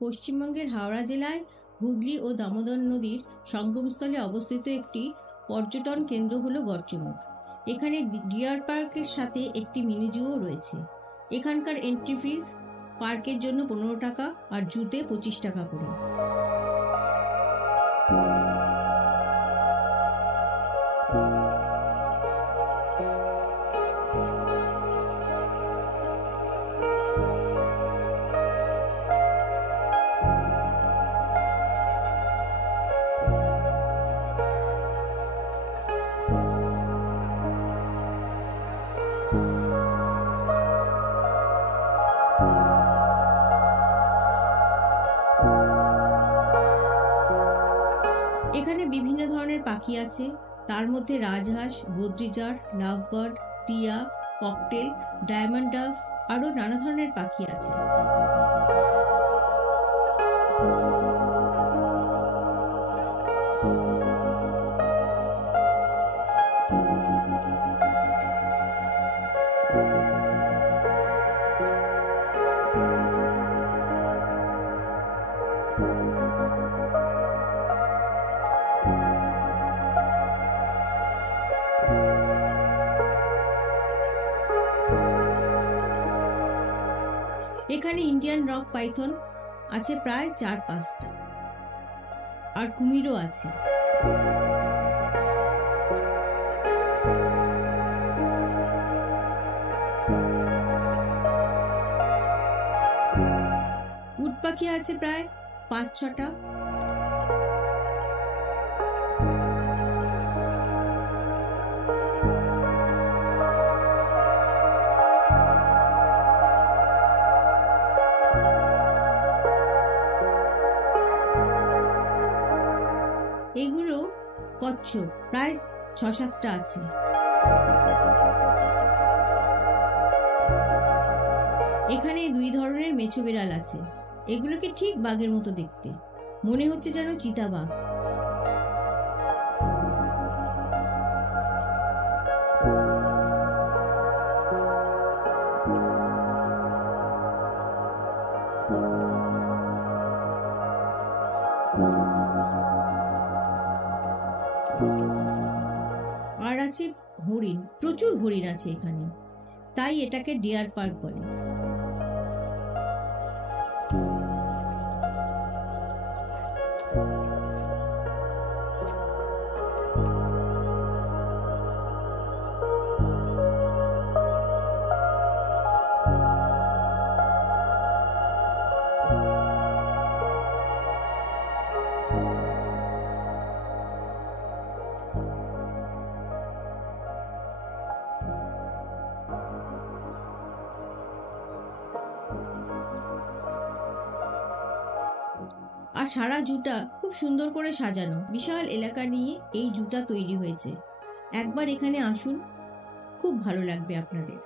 পশ্চিমবঙ্গের হাওড়া জেলায় হুগলি ও দামোদর নদীর সঙ্গমস্থলে অবস্থিত একটি পর্যটন কেন্দ্র হলো গর্চমুখ। এখানে ডিয়ার পার্কের সাথে একটি মিনি জুও রয়েছে। এখানকার এন্ট্রি ফিস পার্কের জন্য 15 টাকা আর জুতে 25 টাকা করে। এখানে বিভিন্ন ধরনের পাখি আছে, তার মধ্যে রাজহাঁস, বদ্রিজার, লাভবার্ড, টিয়া, ককটেল, ডায়মন্ড ডাভ আরও নানা ধরনের পাখি আছে। এখানে ইন্ডিয়ান রক পাইথন আছে প্রায় 4-5টা, আর কুমিরও আছে। উট পাখি আছে প্রায় 5-6টা। এগুলো কচ্ছপ প্রায় 6-7টা আছে। এখানে 2 ধরনের মেছো বিড়াল আছে। এগুলোকে ঠিক বাঘের মতো দেখতে, মনে হচ্ছে যেন চিতাবাঘ। আর আছে হরিণ, প্রচুর হরিণ আছে এখানে, তাই এটাকে ডিয়ার পার্ক বলে। আর সারা জুটা খুব সুন্দর করে সাজানো, বিশাল এলাকা নিয়ে এই জুটা তৈরি হয়েছে। একবার এখানে আসুন, খুব ভালো লাগবে আপনাদের।